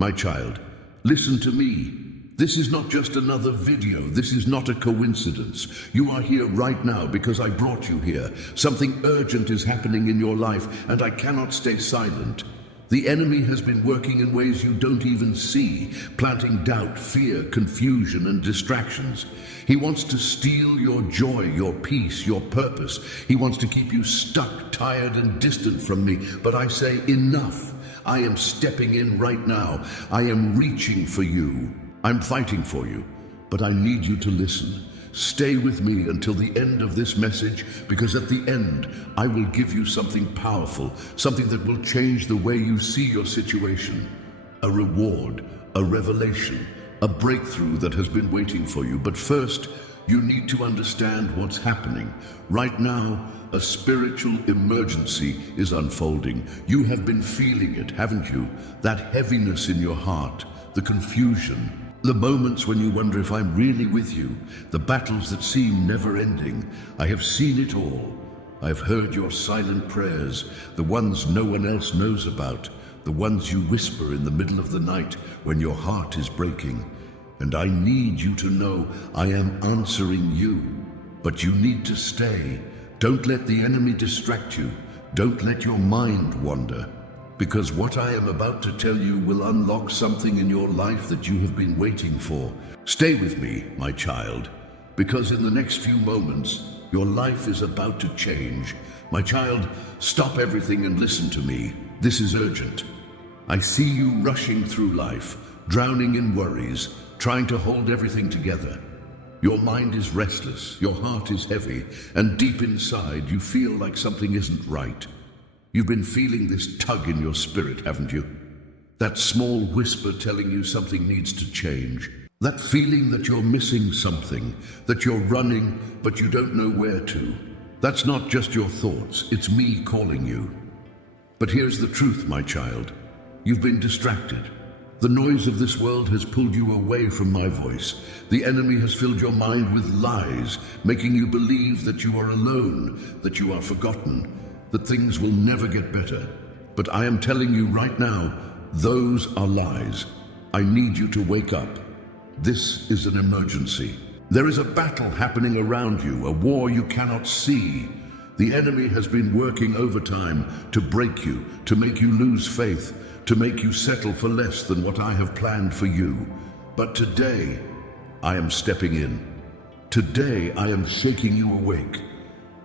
My child, listen to me. This is not just another video. This is not a coincidence. You are here right now because I brought you here. Something urgent is happening in your life, and I cannot stay silent. The enemy has been working in ways you don't even see, planting doubt, fear, confusion, and distractions. He wants to steal your joy, your peace, your purpose. He wants to keep you stuck, tired, and distant from me. But I say, enough. I am stepping in right now. I am reaching for you. I'm fighting for you, but I need you to listen. Stay with me until the end of this message, because at the end, I will give you something powerful, something that will change the way you see your situation. A reward, a revelation, a breakthrough that has been waiting for you. But first, you need to understand what's happening. Right now, a spiritual emergency is unfolding. You have been feeling it, haven't you? That heaviness in your heart, the confusion, the moments when you wonder if I'm really with you, the battles that seem never-ending. I have seen it all. I have heard your silent prayers, the ones no one else knows about, the ones you whisper in the middle of the night when your heart is breaking. And I need you to know I am answering you. But you need to stay. Don't let the enemy distract you. Don't let your mind wander. Because what I am about to tell you will unlock something in your life that you have been waiting for. Stay with me, my child, because in the next few moments, your life is about to change. My child, stop everything and listen to me. This is urgent. I see you rushing through life, drowning in worries, trying to hold everything together. Your mind is restless, your heart is heavy, and deep inside you feel like something isn't right. You've been feeling this tug in your spirit, haven't you? That small whisper telling you something needs to change. That feeling that you're missing something, that you're running, but you don't know where to. That's not just your thoughts, it's me calling you. But here's the truth, my child. You've been distracted. The noise of this world has pulled you away from my voice. The enemy has filled your mind with lies, making you believe that you are alone, that you are forgotten, that things will never get better. But I am telling you right now, those are lies. I need you to wake up. This is an emergency. There is a battle happening around you, a war you cannot see. The enemy has been working overtime to break you, to make you lose faith, to make you settle for less than what I have planned for you. But today, I am stepping in. Today, I am shaking you awake.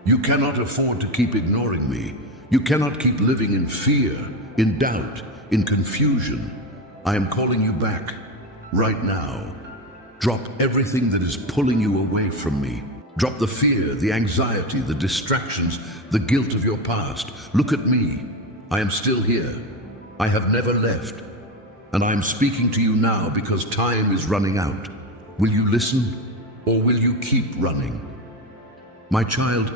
You cannot afford to keep ignoring me. You cannot keep living in fear, in doubt, in confusion. I am calling you back, right now. Drop everything that is pulling you away from me. Drop the fear, the anxiety, the distractions, the guilt of your past. Look at me. I am still here. I have never left. And I am speaking to you now because time is running out. Will you listen, or will you keep running? My child,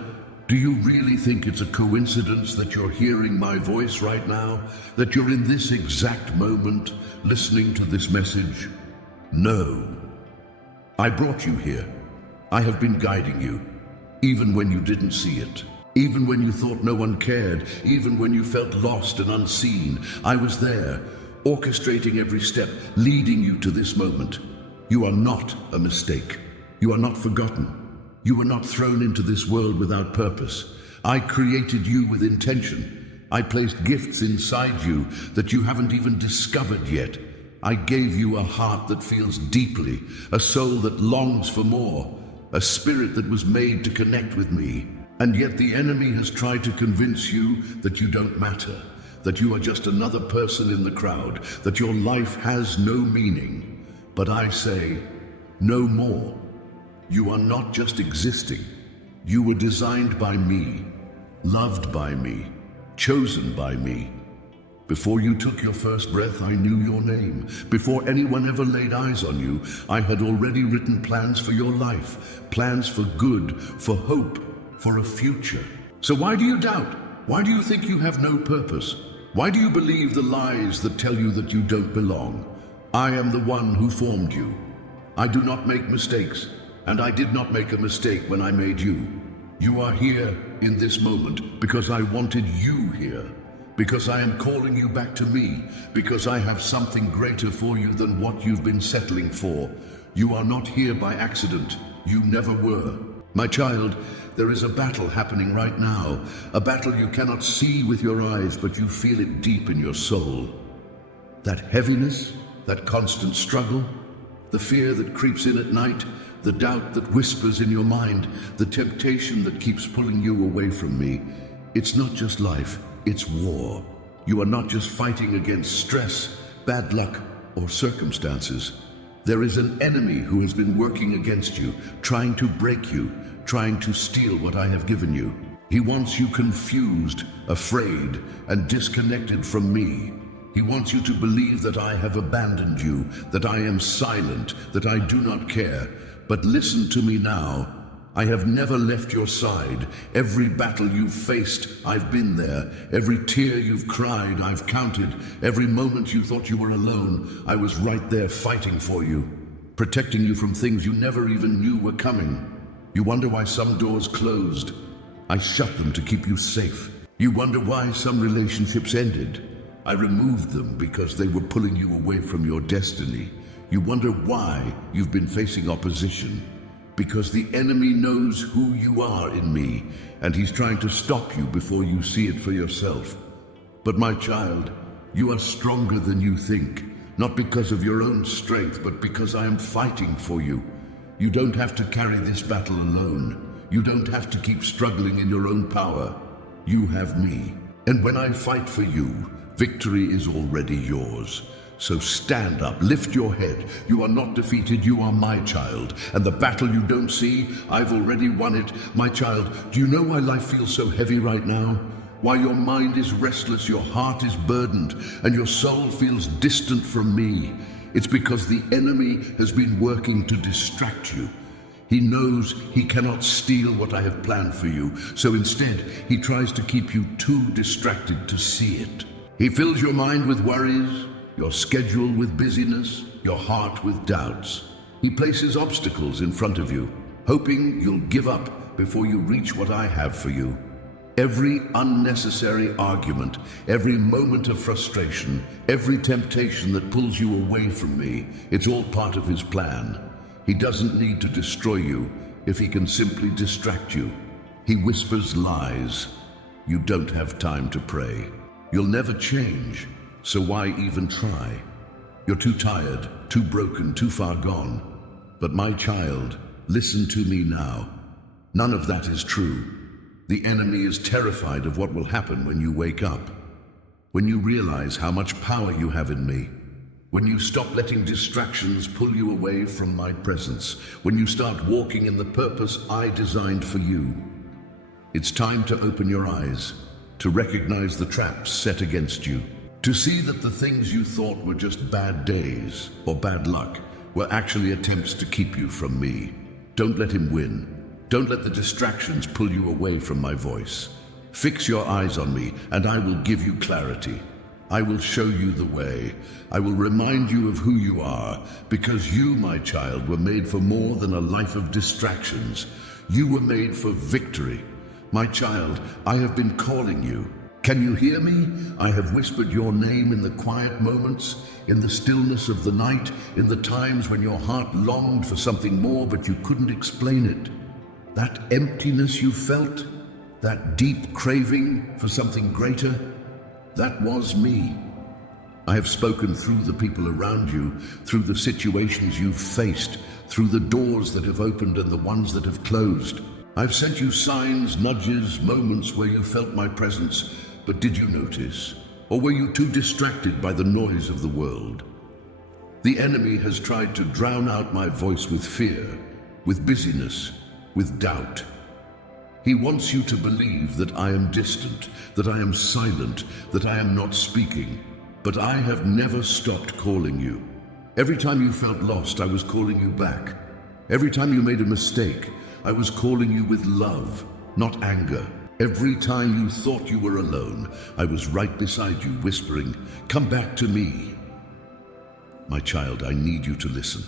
do you really think it's a coincidence that you're hearing my voice right now? That you're in this exact moment listening to this message? No. I brought you here. I have been guiding you, even when you didn't see it. Even when you thought no one cared, even when you felt lost and unseen, I was there, orchestrating every step, leading you to this moment. You are not a mistake. You are not forgotten. You were not thrown into this world without purpose. I created you with intention. I placed gifts inside you that you haven't even discovered yet. I gave you a heart that feels deeply, a soul that longs for more, a spirit that was made to connect with me. And yet the enemy has tried to convince you that you don't matter, that you are just another person in the crowd, that your life has no meaning. But I say, no more. You are not just existing. You were designed by me, loved by me, chosen by me. Before you took your first breath, I knew your name. Before anyone ever laid eyes on you, I had already written plans for your life, plans for good, for hope, for a future. So why do you doubt? Why do you think you have no purpose? Why do you believe the lies that tell you that you don't belong? I am the one who formed you. I do not make mistakes. And I did not make a mistake when I made you. You are here in this moment because I wanted you here, Because I am calling you back to me, because I have something greater for you than what you've been settling for. You are not here by accident. You never were. My child, there is a battle happening right now, a battle you cannot see with your eyes, but you feel it deep in your soul. That heaviness, that constant struggle, the fear that creeps in at night, the doubt that whispers in your mind, the temptation that keeps pulling you away from me. It's not just life, it's war. You are not just fighting against stress, bad luck, or circumstances. There is an enemy who has been working against you, trying to break you, trying to steal what I have given you. He wants you confused, afraid, and disconnected from me. He wants you to believe that I have abandoned you, that I am silent, that I do not care. But listen to me now. I have never left your side. Every battle you've faced, I've been there. Every tear you've cried, I've counted. Every moment you thought you were alone, I was right there fighting for you, protecting you from things you never even knew were coming. You wonder why some doors closed. I shut them to keep you safe. You wonder why some relationships ended. I removed them because they were pulling you away from your destiny. You wonder why you've been facing opposition. Because the enemy knows who you are in me, and he's trying to stop you before you see it for yourself. But my child, you are stronger than you think, not because of your own strength, but because I am fighting for you. You don't have to carry this battle alone. You don't have to keep struggling in your own power. You have me. And when I fight for you, victory is already yours. So stand up, lift your head. You are not defeated, you are my child. And the battle you don't see, I've already won it. My child, do you know why life feels so heavy right now? Why your mind is restless, your heart is burdened, and your soul feels distant from me? It's because the enemy has been working to distract you. He knows he cannot steal what I have planned for you, so instead he tries to keep you too distracted to see it. He fills your mind with worries, your schedule with busyness, your heart with doubts. He places obstacles in front of you, hoping you'll give up before you reach what I have for you. Every unnecessary argument, every moment of frustration, every temptation that pulls you away from me, it's all part of his plan. He doesn't need to destroy you if he can simply distract you. He whispers lies. You don't have time to pray. You'll never change. So why even try? You're too tired, too broken, too far gone. But my child, listen to me now. None of that is true. The enemy is terrified of what will happen when you wake up. When you realize how much power you have in me. When you stop letting distractions pull you away from my presence. When you start walking in the purpose I designed for you. It's time to open your eyes, to recognize the traps set against you. To see that the things you thought were just bad days or bad luck were actually attempts to keep you from me. Don't let him win. Don't let the distractions pull you away from my voice. Fix your eyes on me, and I will give you clarity. I will show you the way. I will remind you of who you are, because you, my child, were made for more than a life of distractions. You were made for victory. My child, I have been calling you. Can you hear me? I have whispered your name in the quiet moments, in the stillness of the night, in the times when your heart longed for something more but you couldn't explain it. That emptiness you felt, that deep craving for something greater, that was me. I have spoken through the people around you, through the situations you've faced, through the doors that have opened and the ones that have closed. I've sent you signs, nudges, moments where you felt my presence. But did you notice? Or were you too distracted by the noise of the world? The enemy has tried to drown out my voice with fear, with busyness, with doubt. He wants you to believe that I am distant, that I am silent, that I am not speaking. But I have never stopped calling you. Every time you felt lost, I was calling you back. Every time you made a mistake, I was calling you with love, not anger. Every time you thought you were alone, I was right beside you, whispering, "Come back to me." My child, I need you to listen.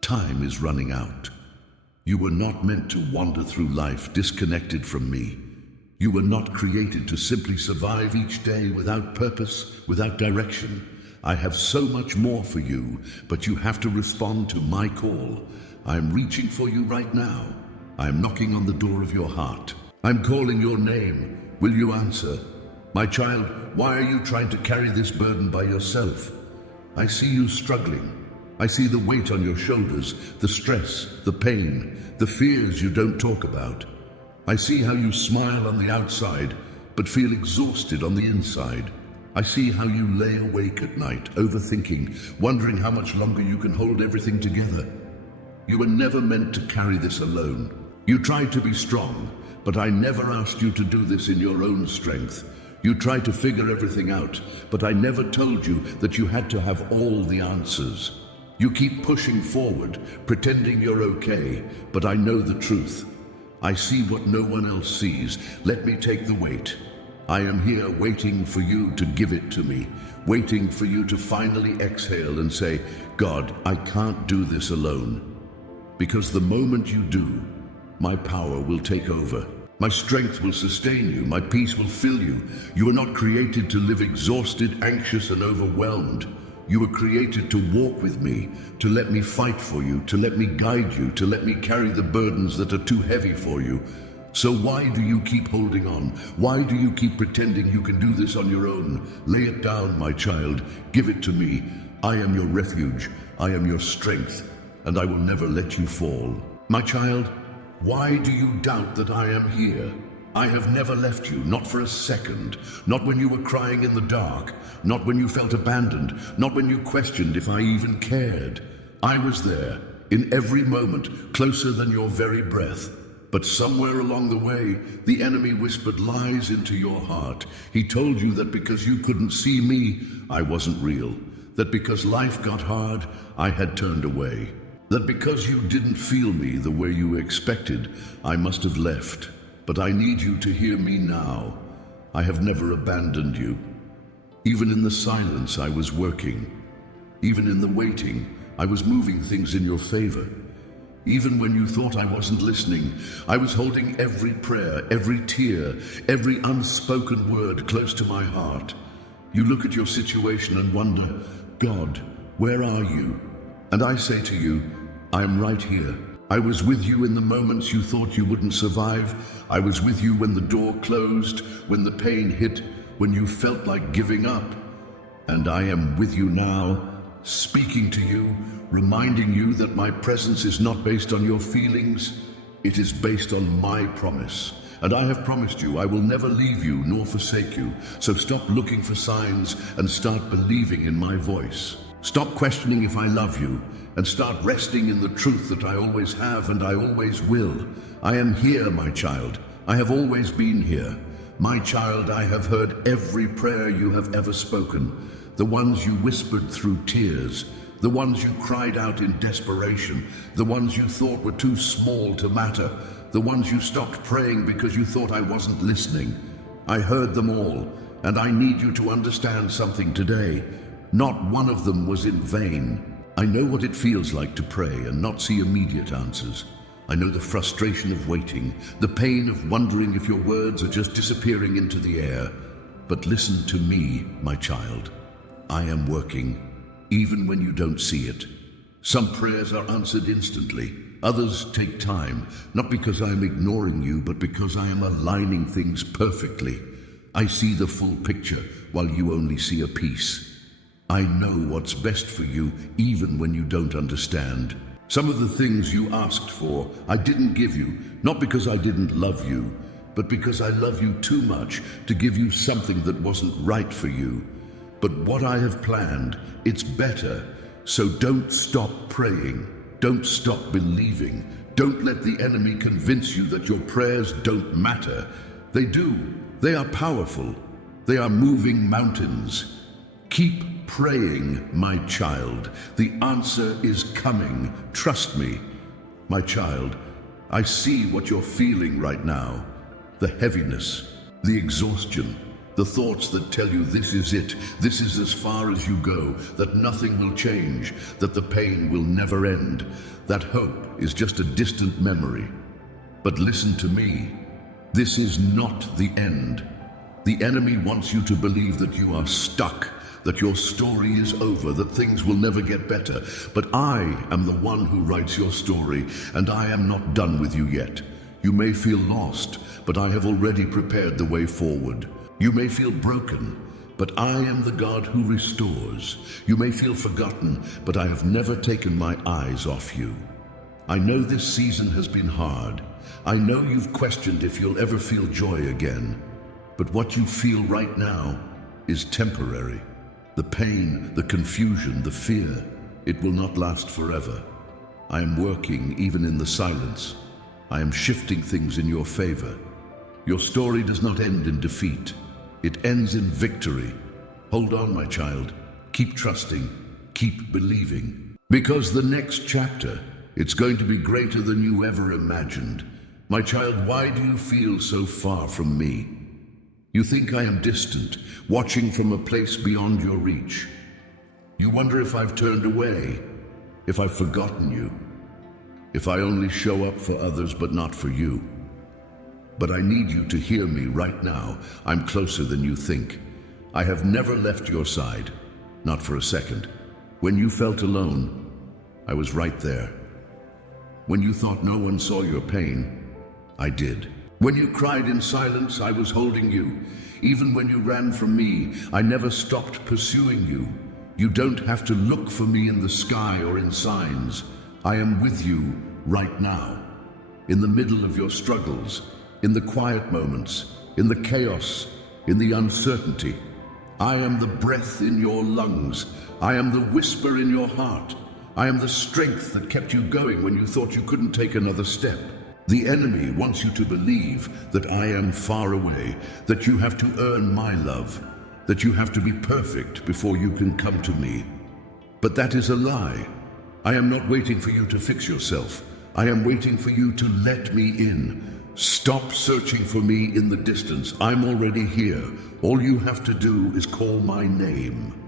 Time is running out. You were not meant to wander through life disconnected from me. You were not created to simply survive each day without purpose, without direction. I have so much more for you, but you have to respond to my call. I am reaching for you right now. I am knocking on the door of your heart. I'm calling your name. Will you answer? My child, why are you trying to carry this burden by yourself? I see you struggling. I see the weight on your shoulders, the stress, the pain, the fears you don't talk about. I see how you smile on the outside, but feel exhausted on the inside. I see how you lay awake at night, overthinking, wondering how much longer you can hold everything together. You were never meant to carry this alone. You tried to be strong, but I never asked you to do this in your own strength. You tried to figure everything out, but I never told you that you had to have all the answers. You keep pushing forward, pretending you're okay, but I know the truth. I see what no one else sees. Let me take the weight. I am here waiting for you to give it to me, waiting for you to finally exhale and say, God, I can't do this alone. Because the moment you do, my power will take over. My strength will sustain you. My peace will fill you. You are not created to live exhausted, anxious, and overwhelmed. You were created to walk with me, to let me fight for you, to let me guide you, to let me carry the burdens that are too heavy for you. So why do you keep holding on? Why do you keep pretending you can do this on your own? Lay it down, my child. Give it to me. I am your refuge. I am your strength, and I will never let you fall. My child, why do you doubt that I am here? I have never left you, not for a second. Not when you were crying in the dark. Not when you felt abandoned. Not when you questioned if I even cared. I was there, in every moment, closer than your very breath. But somewhere along the way, the enemy whispered lies into your heart. He told you that because you couldn't see me, I wasn't real. That because life got hard, I had turned away. That because you didn't feel me the way you expected, I must have left. But I need you to hear me now. I have never abandoned you. Even in the silence, I was working. Even in the waiting, I was moving things in your favor. Even when you thought I wasn't listening, I was holding every prayer, every tear, every unspoken word close to my heart. You look at your situation and wonder, God, where are you? And I say to you, I am right here. I was with you in the moments you thought you wouldn't survive. I was with you when the door closed, when the pain hit, when you felt like giving up. And I am with you now, speaking to you, reminding you that my presence is not based on your feelings. It is based on my promise. And I have promised you I will never leave you nor forsake you. So stop looking for signs and start believing in my voice. Stop questioning if I love you and start resting in the truth that I always have and I always will. I am here, my child. I have always been here. My child, I have heard every prayer you have ever spoken. The ones you whispered through tears. The ones you cried out in desperation. The ones you thought were too small to matter. The ones you stopped praying because you thought I wasn't listening. I heard them all, and I need you to understand something today. Not one of them was in vain. I know what it feels like to pray and not see immediate answers. I know the frustration of waiting, the pain of wondering if your words are just disappearing into the air. But listen to me, my child. I am working, even when you don't see it. Some prayers are answered instantly. Others take time, not because I am ignoring you, but because I am aligning things perfectly. I see the full picture while you only see a piece. I know what's best for you, even when you don't understand. Some of the things you asked for, I didn't give you, not because I didn't love you, but because I love you too much to give you something that wasn't right for you. But what I have planned, it's better. So don't stop praying. Don't stop believing. Don't let the enemy convince you that your prayers don't matter. They do. They are powerful. They are moving mountains. Keep praying, my child. The answer is coming. Trust me. My child, I see what you're feeling right now. The heaviness, the exhaustion, the thoughts that tell you this is it, this is as far as you go, that nothing will change, that the pain will never end, that hope is just a distant memory. But listen to me. This is not the end. The enemy wants you to believe that you are stuck, that your story is over, that things will never get better. But I am the one who writes your story, and I am not done with you yet. You may feel lost, but I have already prepared the way forward. You may feel broken, but I am the God who restores. You may feel forgotten, but I have never taken my eyes off you. I know this season has been hard. I know you've questioned if you'll ever feel joy again. But what you feel right now is temporary. The pain, the confusion, the fear, it will not last forever. I am working even in the silence. I am shifting things in your favor. Your story does not end in defeat. It ends in victory. Hold on, my child. Keep trusting. Keep believing. Because the next chapter, it's going to be greater than you ever imagined. My child, why do you feel so far from me? You think I am distant, watching from a place beyond your reach. You wonder if I've turned away, if I've forgotten you, if I only show up for others but not for you. But I need you to hear me right now. I'm closer than you think. I have never left your side, not for a second. When you felt alone, I was right there. When you thought no one saw your pain, I did. When you cried in silence, I was holding you. Even when you ran from me, I never stopped pursuing you. You don't have to look for me in the sky or in signs. I am with you right now. In the middle of your struggles, in the quiet moments, in the chaos, in the uncertainty. I am the breath in your lungs. I am the whisper in your heart. I am the strength that kept you going when you thought you couldn't take another step. The enemy wants you to believe that I am far away, that you have to earn my love, that you have to be perfect before you can come to me. But that is a lie. I am not waiting for you to fix yourself. I am waiting for you to let me in. Stop searching for me in the distance. I'm already here. All you have to do is call my name.